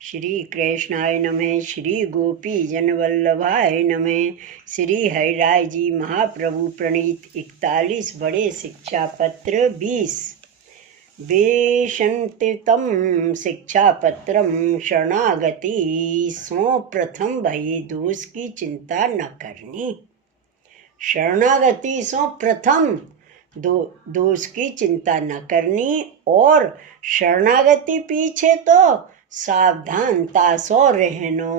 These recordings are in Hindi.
श्री कृष्णाय नमः। श्री गोपी जनवल्लभाय नमः। श्री हरिराय जी महाप्रभु प्रणीत 41 बड़े शिक्षा पत्र 20। वेशंतितम शिक्षा पत्रम शरणागति सो प्रथम भई दोष की चिंता न करनी। शरणागति सो प्रथम दोष की चिंता न करनी और शरणागति पीछे तो सावधानता सो रहनो।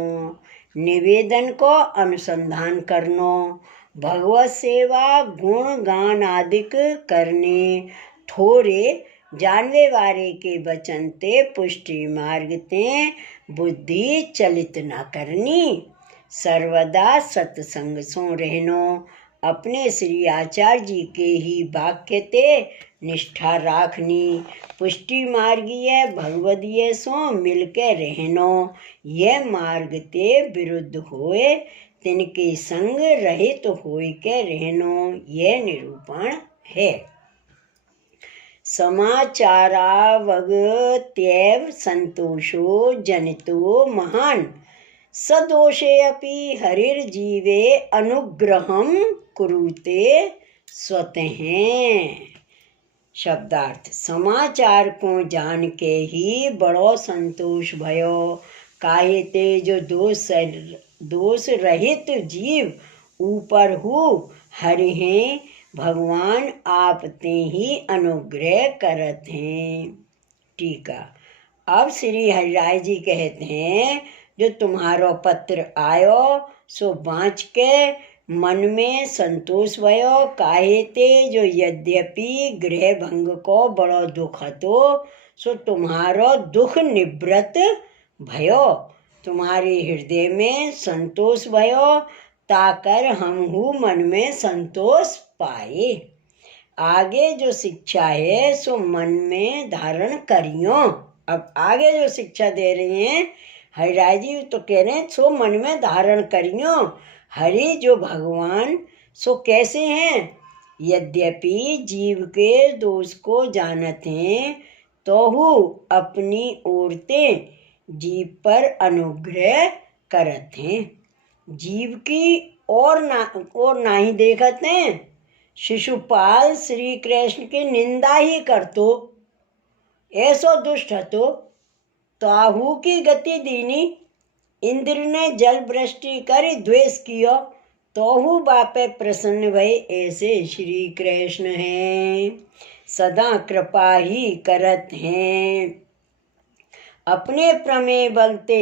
निवेदन को अनुसंधान करनो, भगवत सेवा गुण गान आदिक करने, थोड़े जानवे वारे के बचन ते पुष्टि मार्ग ते बुद्धि चलित न करनी। सर्वदा सत्संग सो रहनो, अपने श्री आचार्य जी के ही वाक्य ते निष्ठा राखनी। पुष्टि मार्गीय भगवदीय सो मिलके रहनो, यह मार्ग ते विरुद्ध होए तिनके संग रहित होय के रहनो, यह निरूपण है। समाचारावगत्यैव संतोषो जनितो महान, सदोषे अपि हरिर्जीवे अनुग्रहम कुरुते स्वतः। शब्दार्थ। समाचार को जान के ही बड़ो संतोष भयो, काहे ते जो दोष रहित जीव ऊपर हु हरि हैं, भगवान आप ते ही अनुग्रह करत हैं। टीका। अब श्री हरिराय जी कहते हैं, जो तुम्हारो पत्र आयो सो बाँच के मन में संतोष भयो, काहे ते जो यद्यपि गृह भंग को बड़ो दुख हतो सो तुम्हारो दुख निवृत्त भयो, तुम्हारे हृदय में संतोष भयो, ताकर हमहु मन में संतोष पाए। आगे जो शिक्षा है सो मन में धारण करियो। अब आगे जो शिक्षा दे रही हैं हरिराय जी तो कह रहे हैं सो मन में धारण करियो। हरि जो भगवान सो कैसे हैं? यद्यपि जीव के दोष को जानत हैं तो हु अपनी ओरते जीव पर अनुग्रह करत हैं। जीव की और नाही देखत हैं। शिशुपाल श्री कृष्ण की निंदा ही करतो, ऐसो दुष्ट हतो, ताहू की गति दीनी। इंद्र ने जल वृष्टि कर द्वेष कियो, तोहू बापे प्रसन्न भय, ऐसे श्री कृष्ण हैं, सदा कृपा ही करत हैं। अपने प्रमेय बलते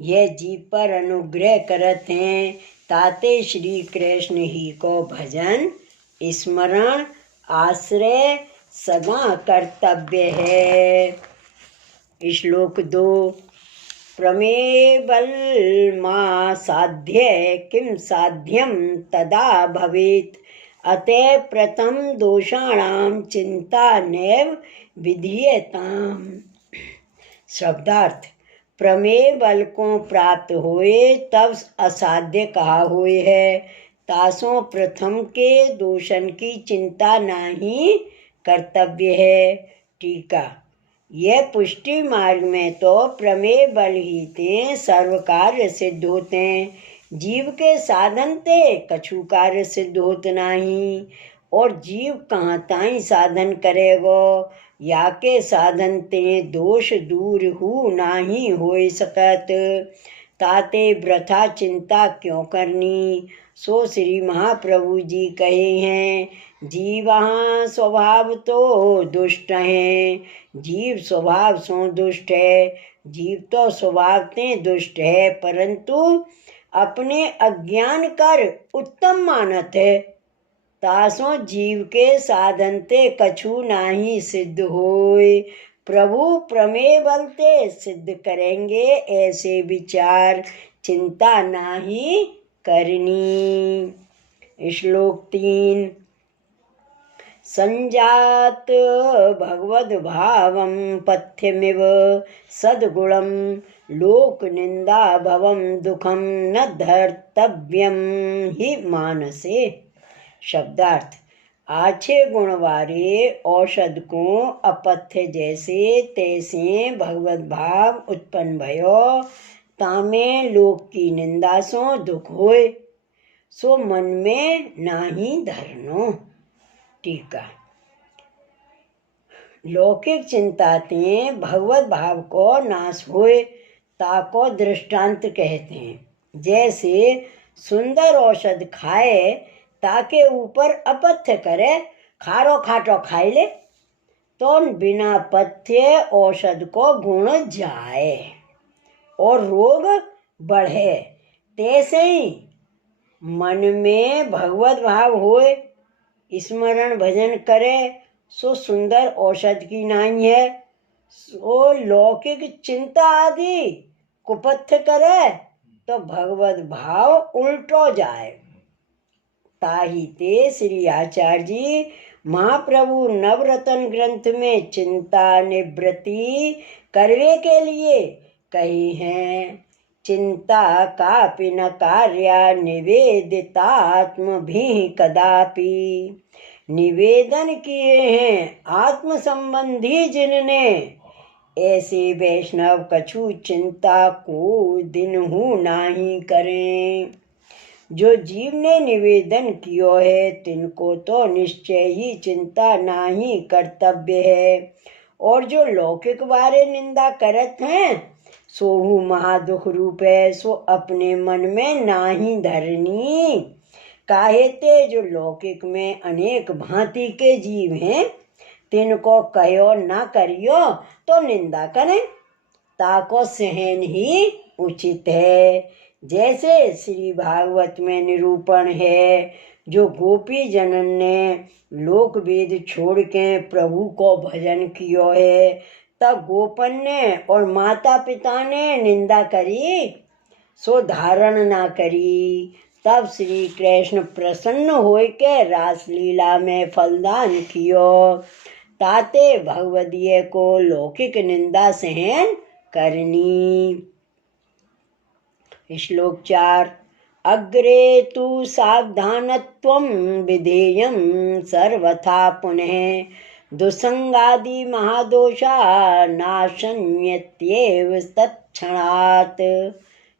यह जीव पर अनुग्रह करत हैं, ताते श्री कृष्ण ही को भजन स्मरण आश्रय सदा कर्तव्य है। श्लोक 2। प्रमेय बल मा साध्य किम साध्यम तदा भवेत, अतः प्रथम दोषाणाम चिंता नैव विधीयताम। शब्दार्थ। प्रमेय बल को प्राप्त होए तब असाध्य कहा हुए है, तासों प्रथम के दोषण की चिंता नहीं कर्तव्य है। टीका। यह पुष्टि मार्ग में तो प्रमेय बल ही ते सर्व कार्य सिद्ध होते हैं, जीव के साधन ते कछु कार्य सिद्ध होत नहीं, और जीव कहाँ ताई साधन करेगो, या के साधन ते दोष दूर हु नाही होय सकत, ताते वृथा चिंता क्यों करनी। सो श्री महाप्रभु जी कहे हैं, जीवा स्वभाव तो दुष्ट हैं, जीव स्वभाव सो दुष्ट है। जीव तो स्वभाव ते दुष्ट है, परंतु अपने अज्ञान कर उत्तम मानत है, तासों जीव के साधन ते कछु नाही सिद्ध होय। प्रभु प्रमेय बलते सिद्ध करेंगे, ऐसे विचार चिंता नाही करनी। श्लोक 3। संजात भगवद भावम पथ्यमिव सद्गुणम, लोक निंदा भवम दुखम न धर्तव्यम ही मानसे। शब्दार्थ। आछे गुण वारे औषध को अपथ्य जैसे तैसे भगवत भाव उत्पन्न भयो, तामे लोक की निंदा सो दुख होए, सो मन में नाही धरनो। टीका। लौकिक चिंता ते भगवत भाव को नाश होए, ताको दृष्टांत कहते हैं। जैसे सुंदर औषध खाए ताके ऊपर अपथ्य करे, खारो खाटो खाई ले, तो बिना पथ्य औषध को गुण जाए और रोग बढ़े। तैसे ही मन में भगवत भाव होए, स्मरण भजन करे, सो सुंदर औषध की नाई है। सो लौकिक चिंता आदि कुपथ्य करे तो भगवत भाव उल्टो जाए। ताही ते श्री आचार्य जी महाप्रभु नवरत्न ग्रंथ में चिंता निवृत्ति करवे के लिए कही हैं। चिंता कापि न कार्या निवेदितात्म भी कदापि। निवेदन किए हैं आत्म संबंधी जिनने, ऐसे वैष्णव कछु चिंता को दिनहु नाही करें। जो जीव ने निवेदन कियो है तिनको तो निश्चय ही चिंता नाही कर्तव्य है, और जो लौकिक वारे निंदा करत हैं सोहु महादुख रूप है, सो अपने मन में नाही धरनी। काहे ते जो लौकिक में अनेक भांति के जीव हैं, तिनको कहो ना करियो तो निंदा करें, ताको सहन ही उचित है। जैसे श्री भागवत में निरूपण है, जो गोपी जनन ने लोक वेद छोड़ के प्रभु को भजन कियो है, तब गोपन ने और माता पिता ने निंदा करी, सो धारण ना करी। तब श्री कृष्ण प्रसन्न होय के रासलीला में फलदान कियो, ताते भगवदीय को लौकिक निंदा सहन करनी। श्लोक 4। अग्रे तु सावधानत्वं विधेयं सर्वथा पुनः, दुसंगादि महादोषा नाशन्यत्येव तत्क्षणात्।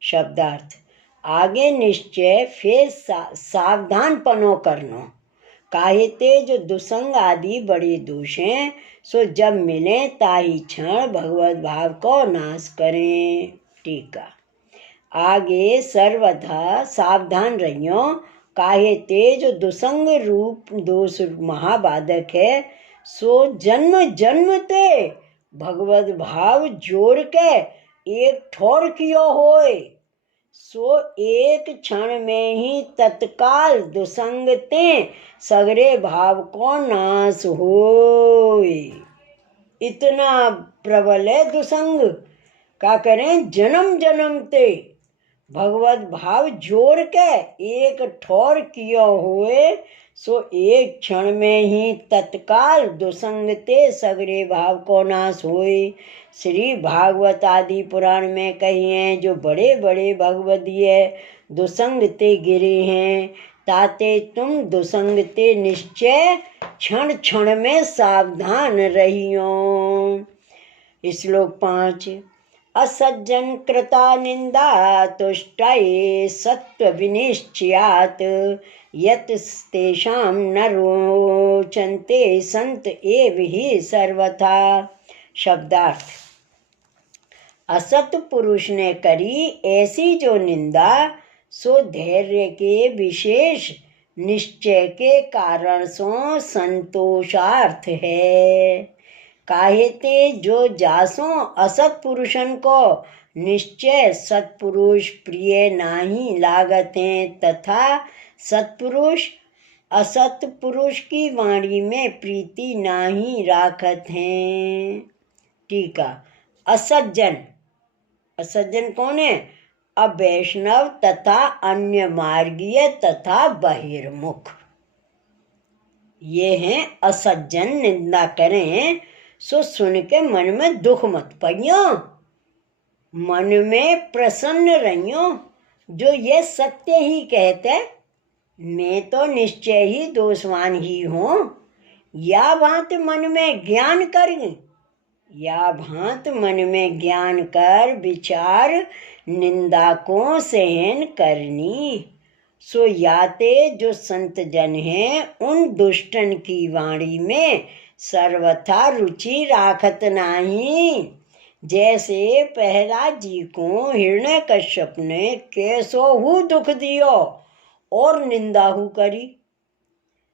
शब्दार्थ। आगे निश्चय फिर सावधान पनो करनो। काहे ते जो दुसंग आदि बड़े दोष हैं, सो जब मिले ताही क्षण भगवत भाव को नाश करें। टीका। आगे सर्वथा सावधान रहियो, काहे ते जो दुसंग रूप दोष महाबाधक है, सो जन्म जन्म ते भगवत भाव जोड़ के एक ठोर कियो होय, सो एक क्षण में ही तत्काल दुसंग ते सगरे भाव को नाश होय। इतना प्रबल है दुसंग, का करें जन्म जन्म ते भगवत भाव जोड़ के एक ठोर कियो हुए, सो एक क्षण में ही तत्काल दुसंग ते सगरे भाव को नाश होए। श्री भागवत आदि पुराण में कही हैं, जो बड़े बड़े भगवदीय दुसंग ते गिरे हैं, ताते तुम दुसंग ते निश्चय क्षण क्षण में सावधान रहियो। श्लोक 5। असज्जन कृता निंदा तुष्टाये सत्व विनिश्चयात्, यत तेषां न रोचन्ते संत एव ही सर्वथा। शब्दार्थ। असत पुरुष ने करी ऐसी जो निंदा, सो धैर्य के विशेष निश्चय के कारण सो संतोषार्थ है। काहे ते जो जासो असत पुरुषन को निश्चय सत्पुरुष प्रिय नाही लागत हैं, तथा सत्पुरुष असत पुरुष की वाणी में प्रीति नाही राखत हैं। टीका। असज्जन, असज्जन कौन है? अवैष्णव तथा अन्य मार्गीय तथा बहिर्मुख, ये हैं असज्जन। निंदा करें सो सुन के मन में दुख मत पाइयो, मन में प्रसन्न रहियो। जो ये सत्य ही कहते, मैं तो निश्चय ही दोषवान ही हूँ। या भांत मन में ज्ञान कर, या भांत मन में ज्ञान कर विचार निंदा को सहन करनी। सो याते जो संत जन हैं उन दुष्टन की वाणी में सर्वथा रुचि राखत नाही। जैसे प्रहलाद जी को हिरण्यकश्यप ने कैसो हु दुख दियो और निंदा हु करी,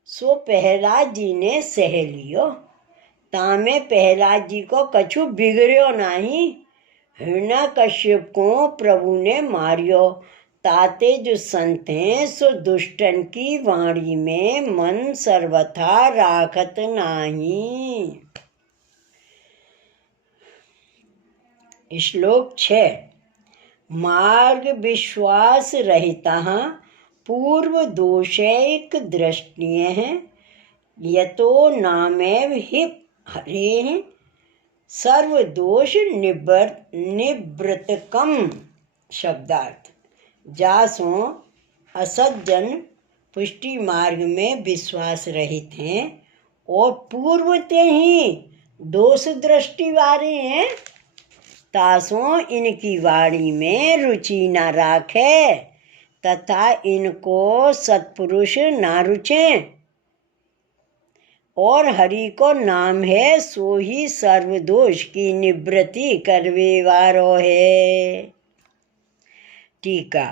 सो प्रहलाद जी ने सह लियो। तामे प्रहलाद जी को कछु बिगड़्यो नहीं। हिरण्यकश्यप को प्रभु ने मारियो। ताते जो संत हैं सो दुष्टन की वाणी में मन सर्वथा राखत नाही। श्लोक 6। मार्ग विश्वास रहिता पूर्व दोषैक दृष्टिय यतो नामेव हि हरे सर्वदोष निवृत्तकम। शब्दार्थ। जासो असज्जन पुष्टि मार्ग में विश्वास रहित हैं और पूर्व ते ही दोष दृष्टि वाले हैं, तासों इनकी वाणी में रुचि न राखे तथा इनको सत्पुरुष ना रुचें। और हरि को नाम है सो ही सर्वदोष की निवृत्ति करवे वारो है। टीका।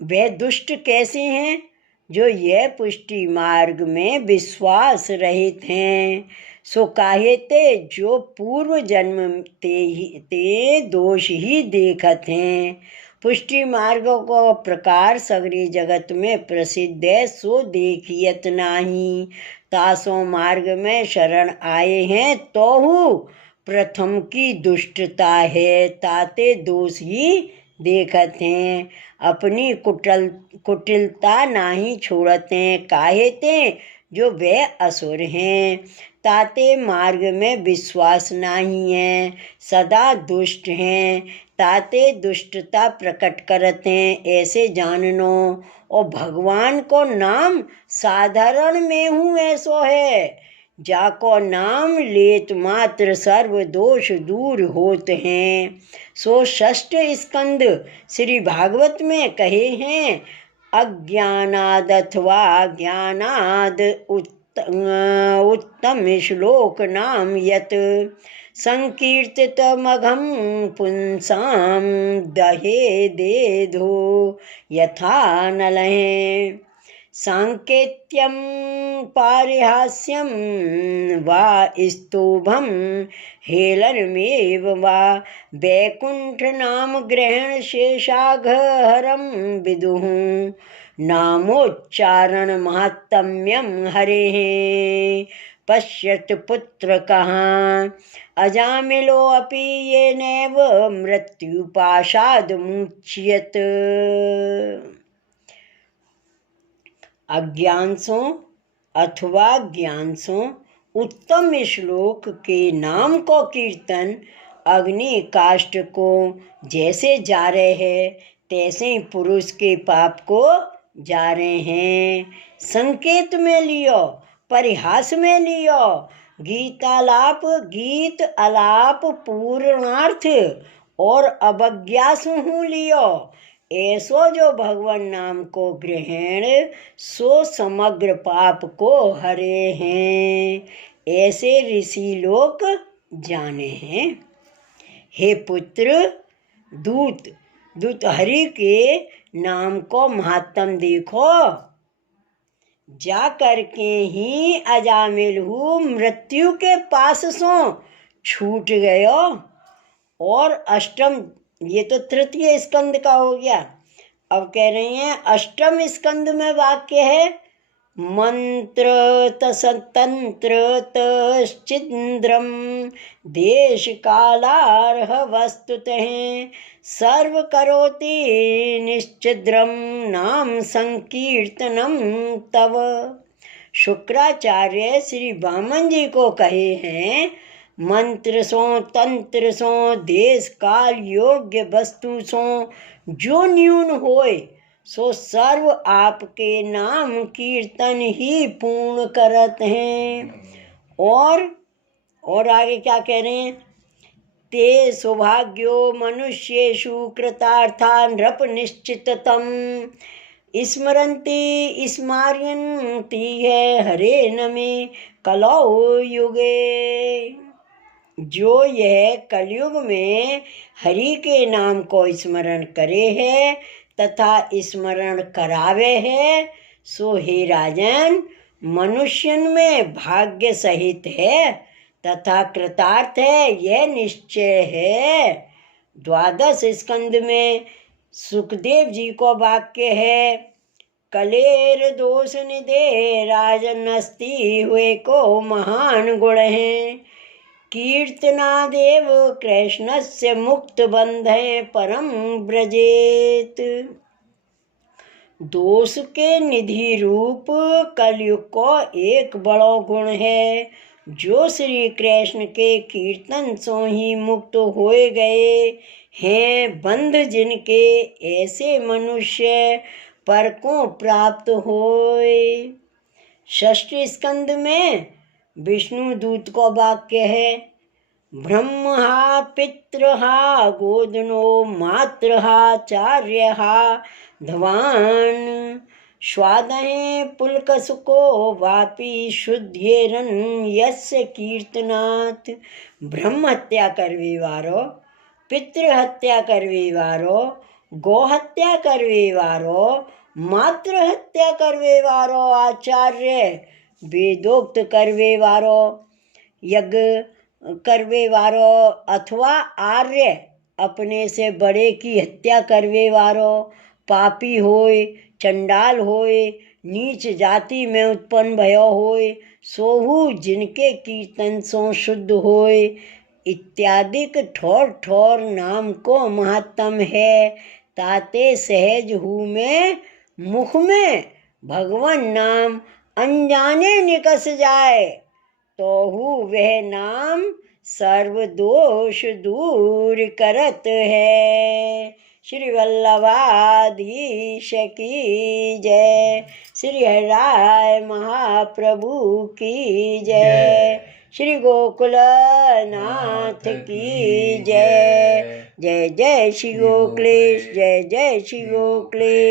वे दुष्ट कैसे हैं? जो यह पुष्टि मार्ग में विश्वास रहित हैं। सो काहे ते जो पूर्व जन्म ते दोष ही देखत हैं। पुष्टि मार्ग को प्रकार सगरी जगत में प्रसिद्ध है सो देखियत नाही। तासो मार्ग में शरण आए हैं तो हु प्रथम की दुष्टता है, ताते दोष ही देखत हैं। अपनी कुटिलता नाही छोड़त हैं, काहे ते जो वे असुर हैं। ताते मार्ग में विश्वास नहीं है, सदा दुष्ट हैं। ताते दुष्टता प्रकट करते हैं, ऐसे जाननो। और भगवान को नाम साधारण में हूँ ऐसो है, जाको नाम लेत मात्र सर्व दोष दूर होत हैं। सो षष्ठ स्कंद श्री भागवत में कहे हैं, अज्ञानाद अथवा ज्ञानाद उत्तम श्लोक नाम यत संकीर्तितमघं पुंसां दहे देधो यथा नलहे। सांकेत्यं पारिहास्यं वा स्तोभं हेलनमेव वा वैकुंठ नाम ग्रहण शेषाघहरं विदुः। नामोच्चारण महात्म्यं हरेः पश्यत पुत्र कहाँ अजामिलो अपि ये नैव मृत्युपाशाद मुच्यत। अज्ञानसों अथवा ज्ञानसों उत्तम श्लोक के नाम को कीर्तन अग्नि काष्ठ को जैसे जा रहे हैं तैसे ही पुरुष के पाप को जा रहे हैं। संकेत में लियो, परिहास में लियो, गीतालाप गीत अलाप पूर्णार्थ और अवज्ञासु लियो। ऐसो जो भगवान नाम को ग्रहण सो समग्र पाप को हरे हैं, ऐसे ऋषि लोग जाने हैं। हे पुत्र, दूत हरि के नाम को महात्म देखो। जा करके ही अजामिल हूँ मृत्यु के पास सो छूट गयो। और अष्टम, ये तो तृतीय स्कंद का हो गया। अब कह रहे हैं अष्टम स्कंद में वाक्य है, मंत्र तंत्र तश्चिन्द्रम देश कालार्ह वस्तुतः सर्व करोति निश्चिद्रम नाम संकीर्तनम तव। शुक्राचार्य श्री वामन जी को कहे हैं, मंत्र सो तंत्र सो देश काल योग्य वस्तु सो जो न्यून होए सो सर्व आपके नाम कीर्तन ही पूर्ण करत हैं। और आगे क्या कह रहे हैं? ते सौभाग्यो मनुष्येषु कृतार्था नृप निश्चिततम स्मरन्ति स्मारयन्ति है हरे नमे कलौ युगे। जो यह कलयुग में हरि के नाम को स्मरण करे है तथा स्मरण करावे है, सो हे राजन मनुष्यन में भाग्य सहित है तथा कृतार्थ है, यह निश्चय है। 12 स्कंद में सुखदेव जी को वाक्य है, कलेर दोष निधे राजन अस्ति हुए को महान गुण है, कीर्तनादेव कृष्णस्य मुक्त बंधे परम ब्रजेत। दोष के निधि रूप कलयुग को एक बड़ो गुण है, जो श्री कृष्ण के कीर्तन से ही मुक्त होए गए हैं। बंध जिनके ऐसे मनुष्य पर को प्राप्त होए। 6 स्कंद में विष्णु दूत को वाक्य है, ब्रह्महा पितृहा गोदनो मातृहा चार्यहा धवान स्वादहे पुलकसुको वापी शुद्धेरन यस्य कीर्तनात्। ब्रह्म हत्या करवे वारो, पितृ हत्या करवे वारो, गो हत्या करवे वारो, मातृ हत्या करवे वारो, आचार्य वेदोक्त करवे वारो, यज्ञ करवे वारो अथवा आर्य अपने से बड़े की हत्या करवे वारो, पापी होए, चंडाल होए, नीच जाति में उत्पन्न भयो होए, सोहू जिनके कीर्तन सो शुद्ध होए, इत्यादिक ठोर ठोर नाम को महत्तम है। ताते सहज हूँ में मुख में भगवान नाम अनजाने निकस जाए, तो हूँ वह नाम सर्व दोष दूर करत है। श्री वल्लभाधीश की जय, श्री हरिराय महाप्रभु की जय, श्री गोकुलनाथ की जय। जय जय श्री गोकुलेश, जय जय श्री गोकुलेश।